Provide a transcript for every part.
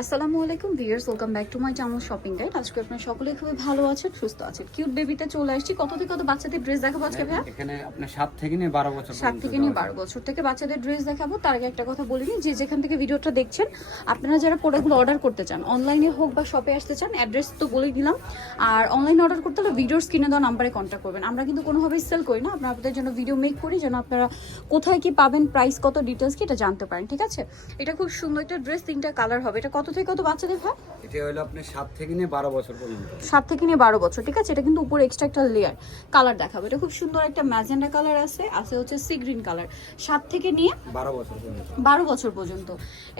আসসালামু আলাইকুম viewers welcome back to my channel shopping guide আজকে আপনারা সকলেই খুবই ভালো আছেন সুস্থ আছেন। কিউট বেবিতে চলে আসছি। কত থেকে কত বাচ্চাদের ড্রেস দেখাবো আজকে ভাইয়া? এখানে আপনার সাত থেকে নিয়ে বারো বছর সাত থেকে নিয়ে দেওয়া বারো বছর থেকে বাচ্চাদের ড্রেস দেখাবো। তার আগে একটা কথা বলিনি যে যেখান থেকে ভিডিওটা দেখছেন আপনারা যারা প্রোডাক্টগুলো অর্ডার করতে চান অনলাইনে হোক বা শপে আসতে চান অ্যাড্রেস তো বলেই দিলাম। আর অনলাইনে অর্ডার করতে হলে ভিডিওর স্ক্রিনে দেওয়া নাম্বারে কন্ট্যাক্ট করবেন। আমরা কিন্তু কোনোভাবেই সেল করি না। আমরা আপনাদের জন্য ভিডিও মেক করি যেন আপনারা কোথায় কি পাবেন প্রাইস কত ডিটেলস কি এটা জানতে পারেন ঠিক আছে? এটা খুব সুন্দর একটা ড্রেস তিনটা কালার হবে। এটা কত থেকে কত বাচ্চাদের হয় এটা হলো আপনার সাত থেকে নিয়ে বারো বছর পর্যন্ত। সাত থেকে নিয়ে বারো বছর ঠিক আছে? এটা কিন্তু উপরে এক্সট্রা একটা লেয়ার কালার দেখাবো। এটা খুব সুন্দর একটা ম্যাজেন্ডা কালার আছে আছে হচ্ছে সি গ্রিন কালার সাত থেকে নিয়ে বারো বছর পর্যন্ত। বারো বছর পর্যন্ত।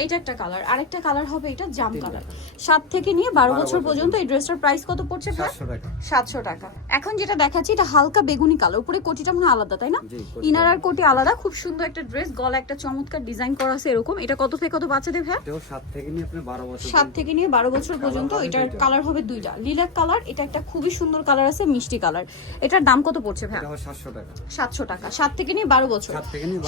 এটা একটা কালার আরেকটা কালার হবে এটা জাম কালার সাত থেকে নিয়ে বারো বছর বছর পর্যন্ত এই ড্রেসটার প্রাইস কত পড়ছে ভাই? সাতশো টাকা। সাতশো টাকা। এখন যেটা দেখাচ্ছি এটা হালকা বেগুনি কালার উপরে কোটিটা মনে আলাদা তাই না? ইনার আর কোটি আলাদা। খুব সুন্দর একটা ড্রেস গলা একটা চমৎকার ডিজাইন করা আছে এরকম। এটা কত থেকে কত বাচ্চাদের ভাই? এটাও সাত থেকে নিয়ে বারো বছর সাত থেকে নিয়ে বারো বছর পর্যন্ত এটার কালার হবে দুইটা। লিলাক কালার এটা একটা খুবই সুন্দর কালার আছে মিষ্টি কালার এটার দাম কত পড়ছে ভাই সাতশো টাকা। সাতশো টাকা। সাত থেকে নিয়ে বারো বছর।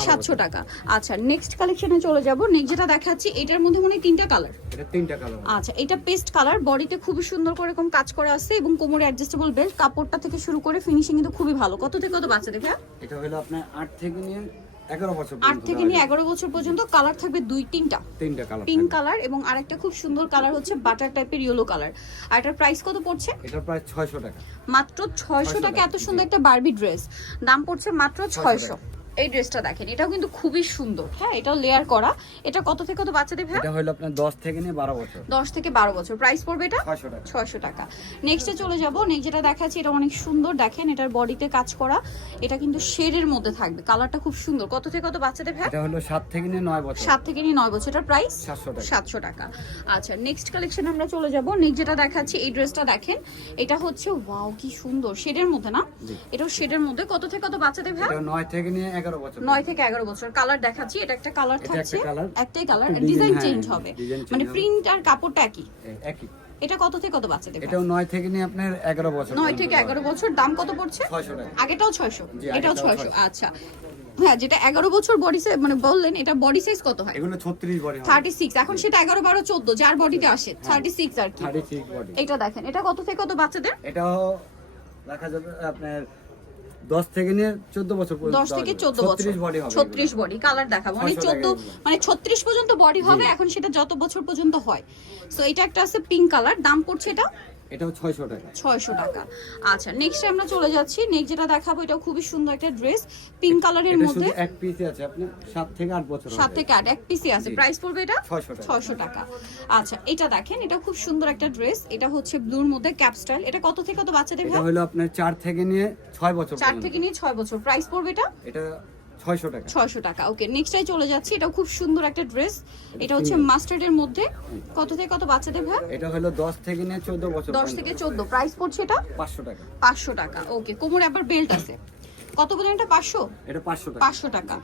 সাতশো টাকা। আচ্ছা নেক্সট কালেকশনে চলে যাব। নেক্সট যেটা দেখাচ্ছি এটার মধ্যে মনে হয় তিনটা কালার তিনটা কালার আচ্ছা এটা পেস্ট কালার বডিতে খুবই সুন্দর করে এরকম কাজ করা আছে এবং কোমরে অ্যাডজাস্টেবল বেল্ট কাপড়টা থেকে শুরু করে ফিনিশিং কিন্তু খুবই ভালো। কত থেকে কত বাচ্চা দেখে এটা হলো আপনার আট থেকে নিয়ে বছর আট থেকে নিয়ে যায়। এগারো বছর পর্যন্ত কালার থাকবে দুই তিনটা। তিনটা কালার পিঙ্ক কালার এবং আরেকটা খুব সুন্দর কালার হচ্ছে বাটার টাইপের ইয়েলো কালার আর এটার প্রাইস কত পড়ছে? টাকা। মাত্র ছয়শো 600 টাকা। এত সুন্দর একটা বারবি ড্রেস দাম পড়ছে মাত্র 600 ছয়শো। টাকা। এই ড্রেসটা দেখেন এটাও কিন্তু খুবই সুন্দর। হ্যাঁ এটাও লেয়ার করা। এটা কত থেকে কত বাচ্চাদের ভাই? এটা হলো আপনার দশ থেকে নিয়ে বারো বছর। দশ থেকে বারো বছর। প্রাইস পড়বে এটা? ছয়শো টাকা। ছয়শো টাকা। নেক্সটে চলে যাব। নেক্সট যেটা দেখাচ্ছি এটা অনেক সুন্দর। দেখেন এটার বডিতে কাজ করা। এটা কিন্তু শেডের মধ্যে থাকবে। কালারটা খুব সুন্দর। কত থেকে কত বাচ্চাদের ভাই? এটা হলো সাত থেকে নিয়ে নয় বছর। সাত থেকে নিয়ে নয় বছর। এটার প্রাইস সাতশো টাকা। সাতশো টাকা। আচ্ছা নেক্সট কালেকশন আমরা চলে যাব। নেক্সট যেটা দেখাচ্ছি এই ড্রেসটা দেখেন এটা হচ্ছে ওয়াও কি সুন্দর। শেডের মধ্যে না। এটাও শেডের মধ্যে। কত থেকে কত বাচ্চাদের ভাই? এটা নয় থেকে নিয়ে এগারো বছর নয় থেকে এগারো বছর। কালার দেখাচ্ছি এটা একটা কালার থাকছে একটাই কালার ডিজাইন চেঞ্জ হ্যাঁ, হবে। মানে প্রিন্ট আর কাপড়টা একই। একই। এটা কত থেকে কত বাচ্চাদের? এটাও নয় থেকে নিয়ে আপনার এগারো বছর নয় থেকে এগারো বছর দাম কত পড়ছে? ছয়শো টাকা। আগেটাও ছয়শো জি, এটাও ছয়শো 600 আচ্ছা। হ্যাঁ যেটা এগারো বছর বডি সাইজ মানে বললেন এটা বডি সাইজ কত হয়? এগুলো ছত্রিশ বডি থার্টি সিক্স এখন সেটা এগারো বারো চোদ্দ যার বডিতে আসে থার্টি সিক্স আর কি। থার্টি সিক্স বডি এটা দেখেন এটা কত থেকে কত বাচ্চাদের? এটাও রাখা যাবে আপনার দশ থেকে নিয়ে চোদ্দ বছর পর্যন্ত দশ থেকে চোদ্দ বছর। ছত্রিশ বডি হবে ছত্রিশ বডি কালার দেখাবো। মানে 600 চোদ্দ মানে ছত্রিশ পর্যন্ত বডি হবে এখন সেটা যত বছর পর্যন্ত হয়। সো এটা একটা আছে পিঙ্ক কালার দাম পড়ছে এটা এটাও ছয়শো টাকা। ছয়শো টাকা। আচ্ছা নেক্সট আমরা চলে যাচ্ছি। নেক্সট যেটা দেখাবো এটা খুবই সুন্দর একটা ড্রেস পিঙ্ক কালারের মধ্যে। শুধু এক পিসে আছে আপনি সাত থেকে আট বছর সাত থেকে আট এক পিসি আছে। প্রাইস পড়বে এটা? ছয়শো টাকা। ছয়শো টাকা। আচ্ছা এটা দেখেন এটা খুব সুন্দর একটা ড্রেস এটা হচ্ছে ব্লুর মধ্যে ক্যাপ স্টাইল এটা কত থেকে কত বাচ্চাদের এটা হলো আপনার চার থেকে নিয়ে ছয় বছর চার থেকে নিয়ে ছয় বছর। প্রাইস পড়বে এটা? এটা ছয়শো টাকা। ছয়শো টাকা। ওকে নেক্সটাই চলে যাচ্ছি। এটা খুব সুন্দর একটা ড্রেস এটা হচ্ছে মাস্টার্ডের মধ্যে। কত থেকে কত বাচ্চাদের ভাই? এটা হলো দশ থেকে নিয়ে চোদ্দ বছর দশ থেকে চোদ্দ। প্রাইস পড়ছে এটা? পাঁচশো টাকা। পাঁচশো টাকা। ওকে কোমরে আবার বেল্ট আছে। কত পর্যন্ত এটা পাঁচশো? এটা পাঁচশো টাকা। পাঁচশো টাকা।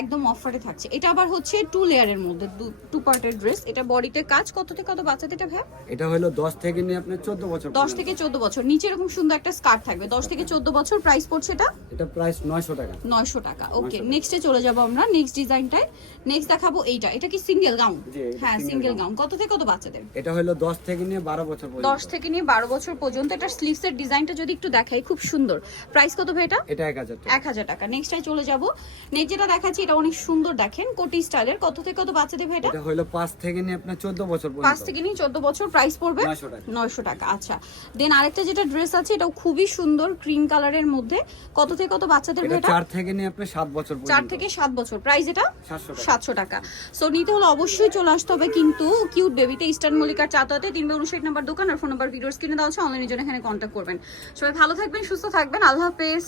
একদম অফারে থাকছে। এটা আবার হচ্ছে টু লেয়ারের মধ্যে টু পার্টের ড্রেস এটা বডিতে কাজ কত থেকে কত বাচ্চাদের এটা ভাই এটা হলো দশ থেকে নিয়ে আপনার চোদ্দ বছর দশ পর্যন্ত। থেকে চোদ্দ বছর। নিচে এরকম সুন্দর একটা স্কার্ট থাকবে। দশ থেকে চোদ্দ বছর প্রাইস পড়ছে এটা? এটা প্রাইস নয়শো টাকা। নয়শো টাকা। ওকে নেক্সটে চলে যাব আমরা নেক্সট ডিজাইনটায় নেক্সট দেখাবো এইটা। এটা কি সিঙ্গেল গাউন হ্যাঁ সিঙ্গেল গাউন কত থেকে কত বাচ্চাদের? এটা হলো দশ থেকে নিয়ে বারো বছর পর্যন্ত। দশ থেকে নিয়ে বারো বছর পর্যন্ত। এটার স্লিভসের ডিজাইনটা যদি একটু দেখাই খুব সুন্দর। প্রাইস কত ভাই এটা? এটা এক হাজার। টাকা এক হাজার টাকা। নেক্সটটাই চলে যাব। নেক্সট যেটা দেখাচ্ছি এটা অনেক সুন্দর দেখেন কোটি স্টাইলের। কত থেকে কত বাচ্চাদের এটা? এটা হলো পাঁচ থেকে নিয়ে আপনার চোদ্দ বছর পাঁচ পর্যন্ত থেকে নিয়ে চোদ্দ বছর প্রাইস পড়বে? নয়শো টাকা। আচ্ছা। দেন আরেকটা যেটা ড্রেস আছে এটাও খুবই সুন্দর ক্রিম কালারের মধ্যে। কত থেকে কত বাচ্চাদের এটা চার থেকে নিয়ে আপনার সাত বছর থেকে বছর। প্রাইস এটা? সাতশো টাকা। সো নিতে হলে অবশ্যই চলে আসতে হবে কিন্তু কিউট বেবিতে ইস্টার্ন মল্লিকার চাতাতে তিন উনষাট নাম্বার দোকান আর ফোন নাম্বার ভিডিওস কিনে দেওয়া হচ্ছে অনলাইনের জন্য এখানে কন্ট্যাক্ট করবেন। সবাই ভালো থাকবেন সুস্থ থাকবেন। আল্লাহ হাফেজ।